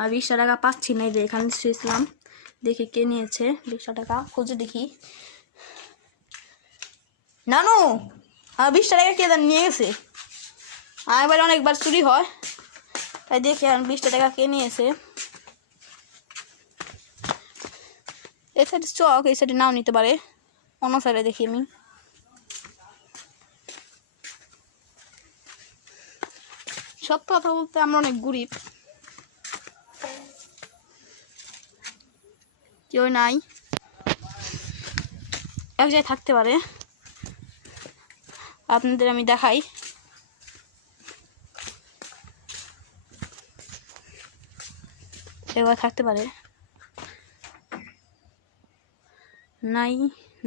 আর 20 টাকা পাচ্ছি না, যে এখানে শুয়েছিলাম, দেখি কে নিয়েছে 20 টাকা, খুঁজে দেখি। নানু, আর 20 টাকা কে নিয়ে গেছে? এবার অনেকবার চুরি হয়, তাই দেখি আর 20 টাকা কে নিয়েছে। এই সাইডে চক, এই সাইডে নাও নিতে পারে, অন্য সাইডে দেখি আমি। সত্য কথা বলতে আমরা অনেক গরিব, কেউ নাই, এক জায়গায় থাকতে পারে, আপনাদের আমি দেখাই। এবার থাকতে পারে, নাই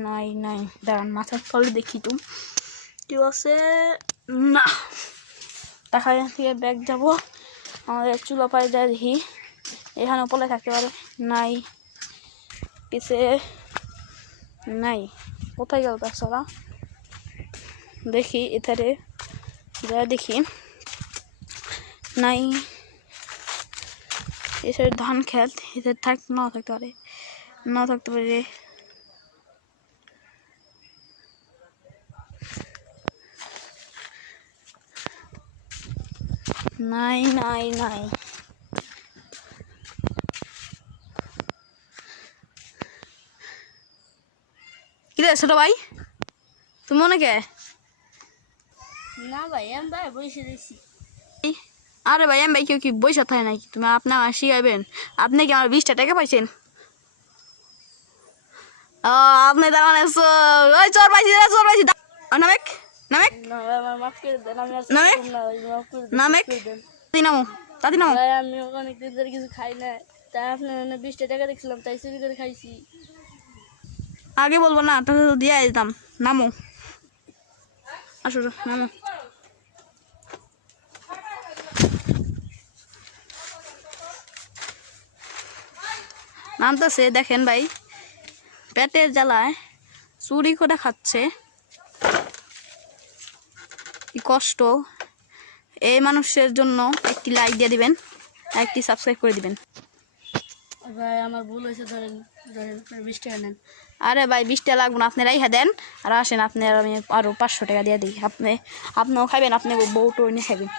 নাই নাই, দাঁড়ান মাথার তলে দেখি তো কেউ আছে না। দেখা থেকে ব্যাগ যাবো, আমাদের চুলা পায়ে যায় দেখি, এখানে পলে থাকতে পারে, নাই, পিছে নাই, কোথায় গেল তাছাড়া, দেখি এধারে যা দেখি, নাই, এছাড়া ধান খেত, এদের নাও থাকতে পারে, নাও থাকতে পারে, নাই নাই নাই, কি রে ছোট ভাই, তুমি মনে কে? না ভাই আমি ভাই বসে দিছি। আরে ভাই আমি ভাই কেউ কি বইসা থাকে নাকি? তুমি আপনার শিখাইবেন? আপনি কি আমার 20 টাকা পাইছেন? ও আপনি তার মানে ওই চোর পাইছি, চোর পাইছি, নামেক নামেক না ভাই আমার মাফ করে দেন, আমি আর নামেক না ভাই, মাফ করে দেন, নামেক তাতি নামো, তাতি নামো। ভাই আমি অনেক দিন ধরে কিছু খাই না, তাই আপনার 20 টাকা দেখছিলাম তাই চুরি করে খাইছি। আগে বলবো না, তাহলে তো দিয়ে দিতাম। নামো, আসো নামো। নামতেছে, দেখেন ভাই পেটের জ্বালায় চুরি করে খাচ্ছে, কি কষ্ট। এই মানুষের জন্য একটি লাইক দিয়ে দিবেন, একটি সাবস্ক্রাইব করে দিবেন। ভাই আমার ভুল হয়েছে, ধরেন ধরেন 20 টাকা নেন। আরে ভাই 20 টাকা লাগবে না, আপনি রাইখা দেন আর আসেন, আপনি আর আমি আরও 500 টাকা দিয়ে দিই, আপনিও খাবেন, আপনি বউটো এনে খাবেন।